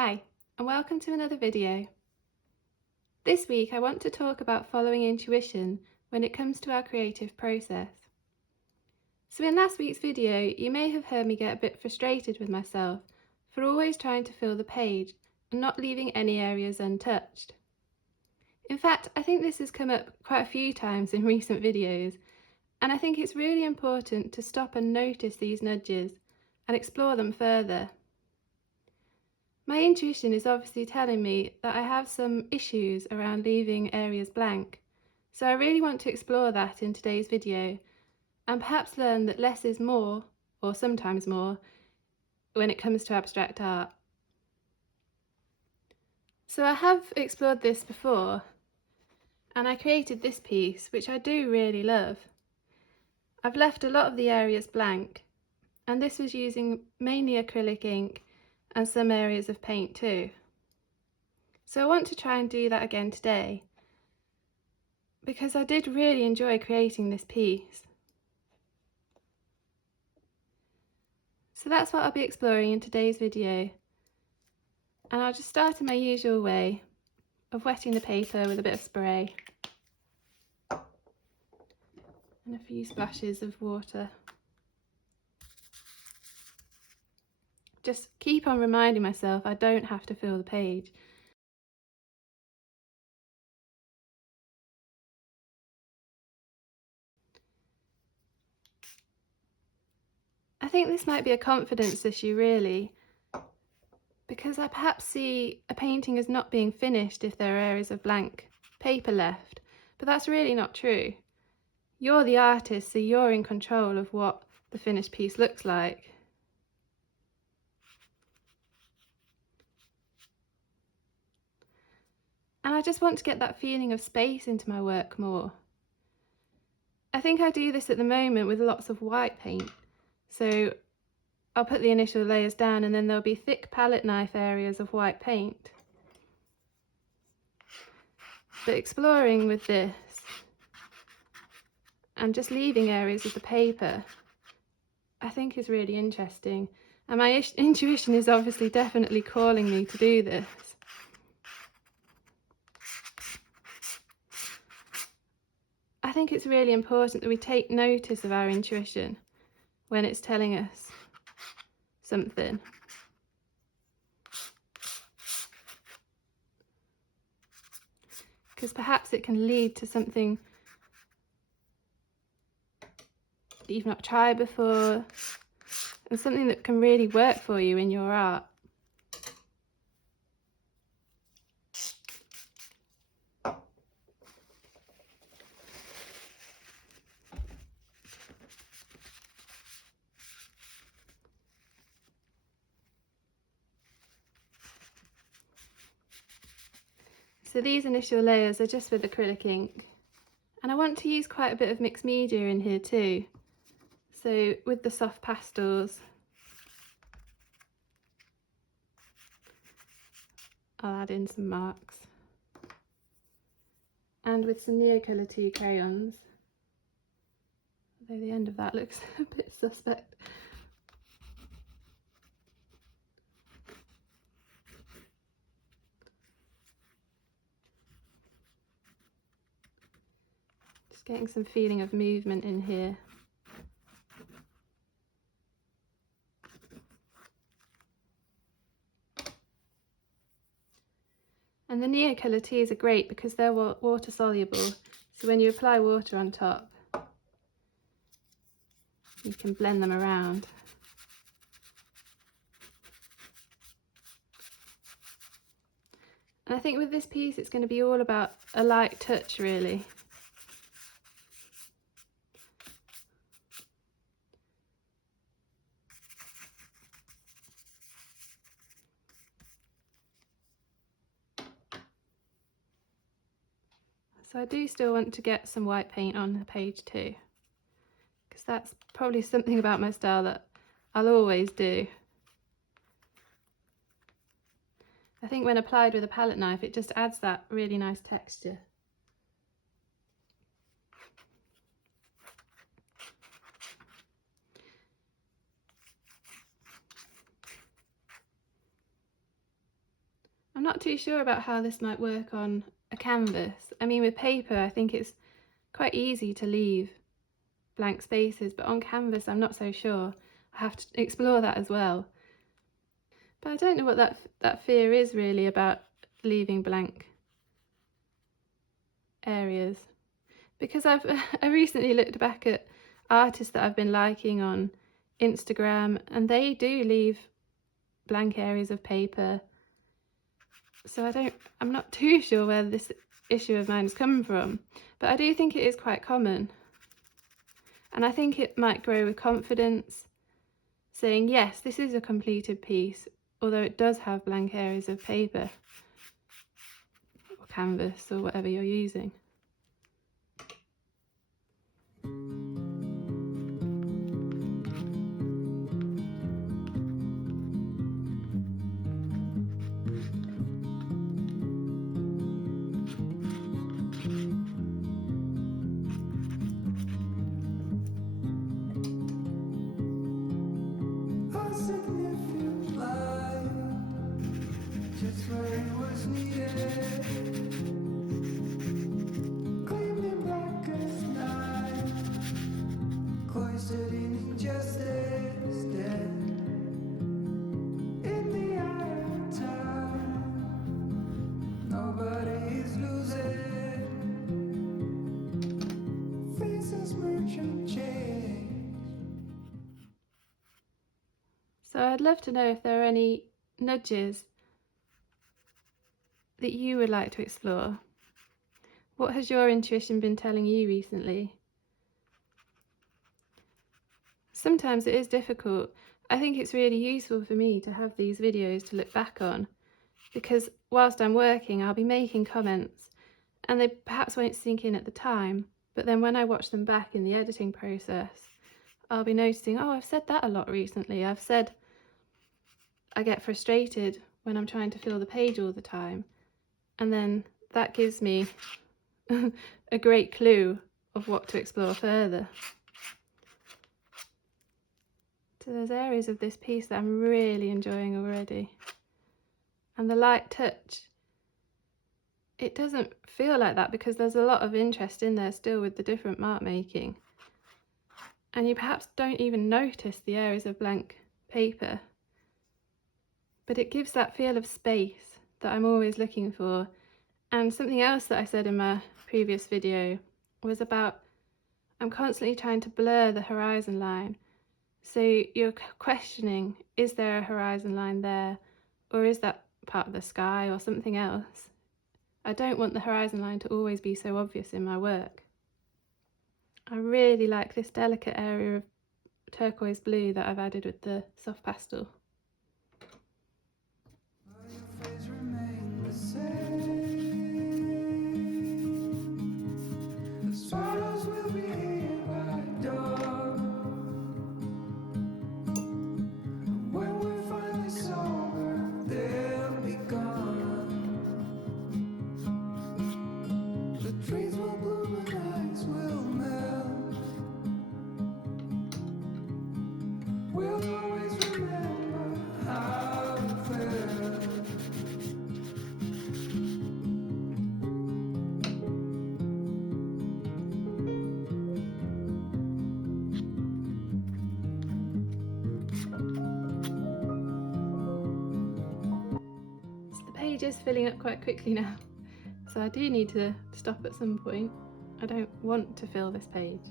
Hi, and welcome to another video. This week I want to talk about following intuition when it comes to our creative process. So in last week's video, you may have heard me get a bit frustrated with myself for always trying to fill the page and not leaving any areas untouched. In fact, I think this has come up quite a few times in recent videos, and I think it's really important to stop and notice these nudges and explore them further. My intuition is obviously telling me that I have some issues around leaving areas blank, so I really want to explore that in today's video and perhaps learn that less is more, or sometimes more, when it comes to abstract art. So I have explored this before, and I created this piece, which I do really love. I've left a lot of the areas blank, and this was using mainly acrylic ink and some areas of paint too. So I want to try and do that again today, because I did really enjoy creating this piece. So that's what I'll be exploring in today's video, and I'll just start in my usual way of wetting the paper with a bit of spray and a few splashes of water. Just keep on reminding myself I don't have to fill the page. I think this might be a confidence issue really, because I perhaps see a painting as not being finished if there are areas of blank paper left, but that's really not true. You're the artist, so you're in control of what the finished piece looks like. And I just want to get that feeling of space into my work more. I think I do this at the moment with lots of white paint. So I'll put the initial layers down and then there'll be thick palette knife areas of white paint. But exploring with this and just leaving areas of the paper, I think is really interesting. And my intuition is obviously definitely calling me to do this. I think it's really important that we take notice of our intuition when it's telling us something. Because perhaps it can lead to something that you've not tried before, and something that can really work for you in your art. So these initial layers are just with acrylic ink, and I want to use quite a bit of mixed media in here too. So with the soft pastels, I'll add in some marks, and with some Neocolor 2 crayons, although the end of that looks a bit suspect. Just getting some feeling of movement in here. And the Neocolor teas are great because they're water soluble, so when you apply water on top, you can blend them around. And I think with this piece it's going to be all about a light touch really. So I do still want to get some white paint on the page too, because that's probably something about my style that I'll always do. I think when applied with a palette knife it just adds that really nice texture. I'm not too sure about how this might work on a canvas. I mean, with paper, I think it's quite easy to leave blank spaces, but on canvas, I'm not so sure. I have to explore that as well. But I don't know what that fear is really about leaving blank areas, because I recently looked back at artists that I've been liking on Instagram, and they do leave blank areas of paper. So I'm not too sure where this issue of mine is coming from, but I do think it is quite common. And I think it might grow with confidence, saying, yes, this is a completed piece, although it does have blank areas of paper or canvas or whatever you're using. Just where it was needed, gleaming black as night, cloistered in injustice, dead in the eye of time. Nobody is losing, faces merchant change. So I'd love to know if there are any nudges that you would like to explore. What has your intuition been telling you recently? Sometimes it is difficult. I think it's really useful for me to have these videos to look back on, because whilst I'm working, I'll be making comments and they perhaps won't sink in at the time, but then when I watch them back in the editing process, I'll be noticing, oh, I've said that a lot recently. I've said I get frustrated when I'm trying to fill the page all the time. And then that gives me a great clue of what to explore further. So there's areas of this piece that I'm really enjoying already. And the light touch, it doesn't feel like that because there's a lot of interest in there still with the different mark making. And you perhaps don't even notice the areas of blank paper. But it gives that feel of space that I'm always looking for. And something else that I said in my previous video was about I'm constantly trying to blur the horizon line. So you're questioning, is there a horizon line there? Or is that part of the sky or something else? I don't want the horizon line to always be so obvious in my work. I really like this delicate area of turquoise blue that I've added with the soft pastel. Sorrows will be here by dawn. When we're finally sober, they'll be gone. The trees will bloom and ice will melt. We'll always remember how it felt. Is filling up quite quickly now, so I do need to stop at some point. I don't want to fill this page,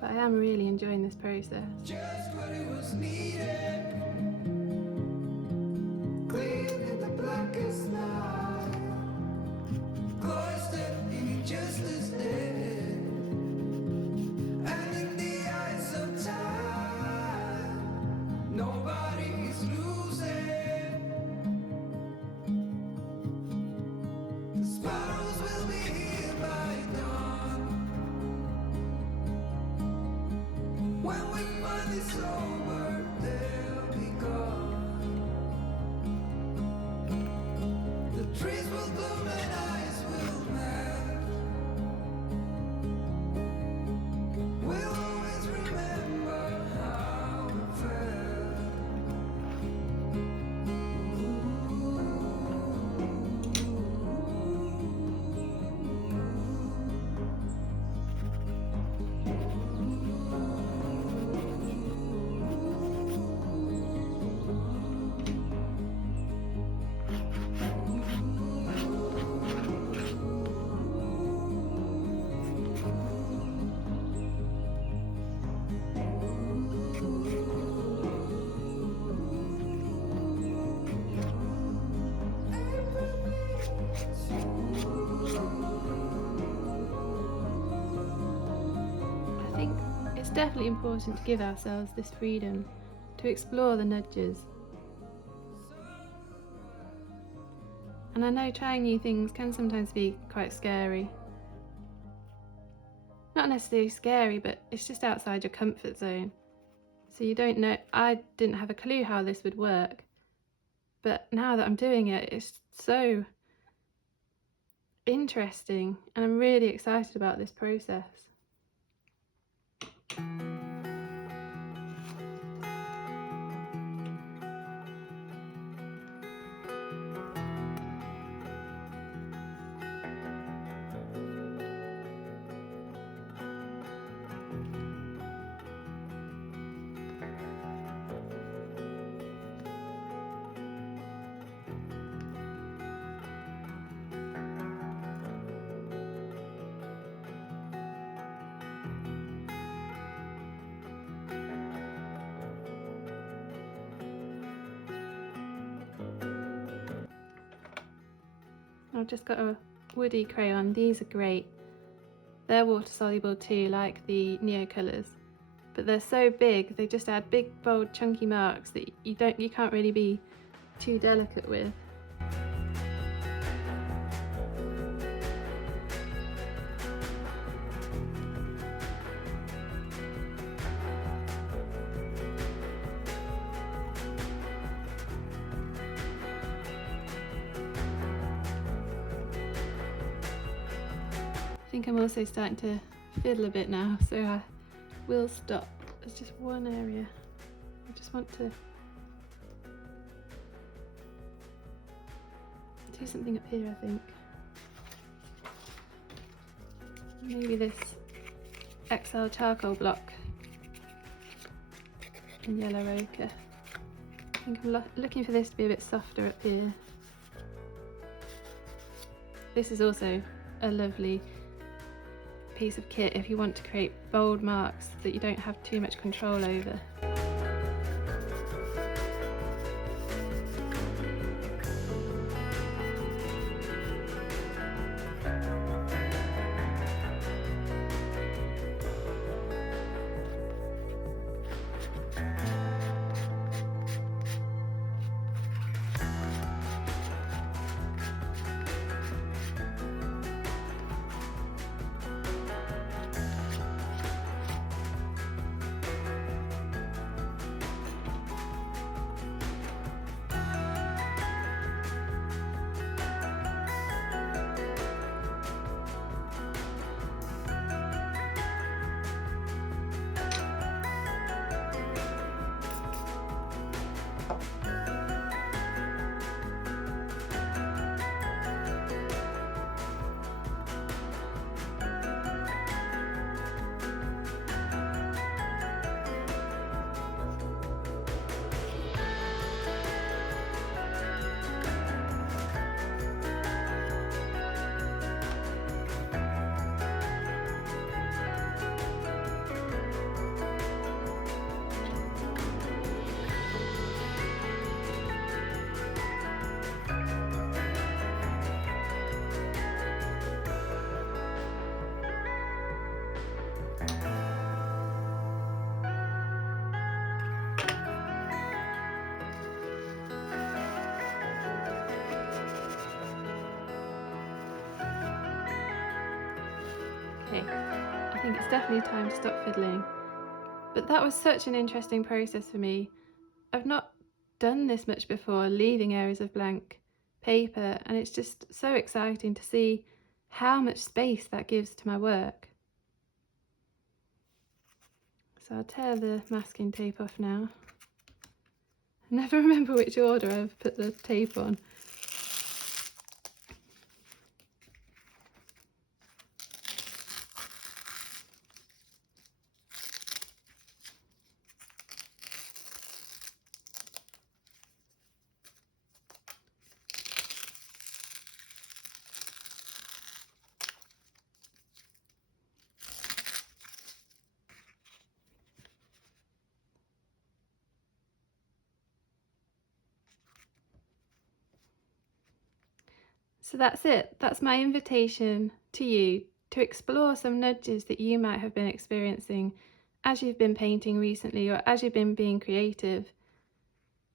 but I am really enjoying this process. Just what it was needed, clean in the blackest night, cloistered in injustice dead, and in the eyes of time, nobody is losing. Sparrows will be here by dawn. When we finally sober, they'll be definitely important to give ourselves this freedom to explore the nudges. And I know trying new things can sometimes be quite scary. Not necessarily scary, but it's just outside your comfort zone. So you don't know, I didn't have a clue how this would work. But now that I'm doing it, it's so interesting and I'm really excited about this process. I've just got a woody crayon. These are great. They're water soluble too, like the Neo colours, but they're so big, they just add big, bold, chunky marks that you can't really be too delicate with. I think I'm also starting to fiddle a bit now, so I will stop. There's just one area. I just want to do something up here, I think. Maybe this XL charcoal block in yellow ochre. I think I'm looking for this to be a bit softer up here. This is also a lovely piece of kit if you want to create bold marks that you don't have too much control over. Okay, I think it's definitely time to stop fiddling. But that was such an interesting process for me. I've not done this much before, leaving areas of blank paper, and it's just so exciting to see how much space that gives to my work. So I'll tear the masking tape off now. I never remember which order I've put the tape on. So that's it. That's my invitation to you to explore some nudges that you might have been experiencing as you've been painting recently or as you've been being creative,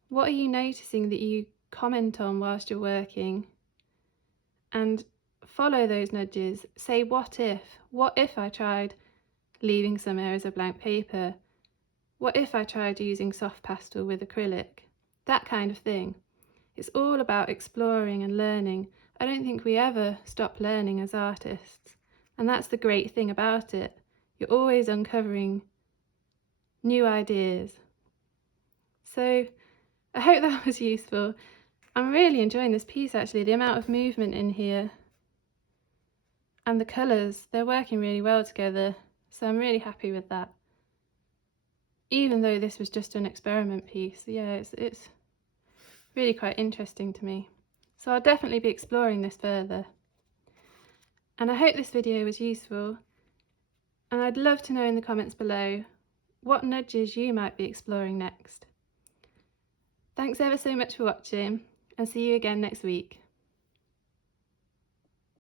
what are you noticing that you comment on whilst you're working? And follow those nudges. Say, what if? What if I tried leaving some areas of blank paper? What if I tried using soft pastel with acrylic? That kind of thing. It's all about exploring and learning. I don't think we ever stop learning as artists. And that's the great thing about it. You're always uncovering new ideas. So I hope that was useful. I'm really enjoying this piece actually, the amount of movement in here. And the colours, they're working really well together. So I'm really happy with that. Even though this was just an experiment piece, yeah, it's really quite interesting to me. So I'll definitely be exploring this further. And I hope this video was useful. And I'd love to know in the comments below what nudges you might be exploring next. Thanks ever so much for watching, and see you again next week.